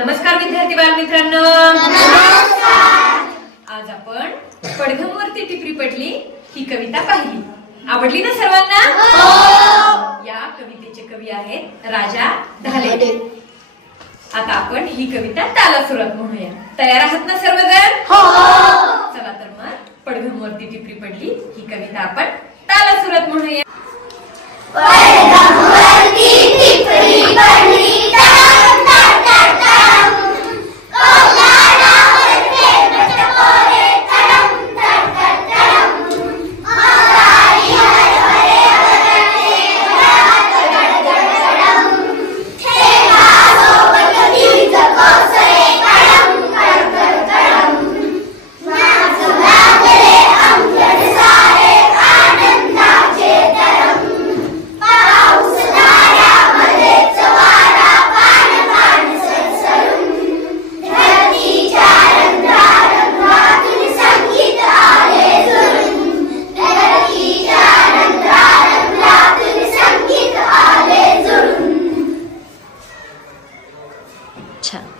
नमस्कार विद्यार्थी बालमित्रांनो, आज आपण पडघमवरती टिपरी पडली ही कविता पाहिली. आवडली ना सर्वांना? या कवितेचे कवी आहेत राजा धाले. आता आपण ही कविता तालासुरात म्हणूया. तयार आहात ना सर्वजण? चला तर मग पडघमवरती टिपरी पडली ही कविता आपण तालासुरात म्हणूया. पडघमवरती टिपरी पडली अच्छा.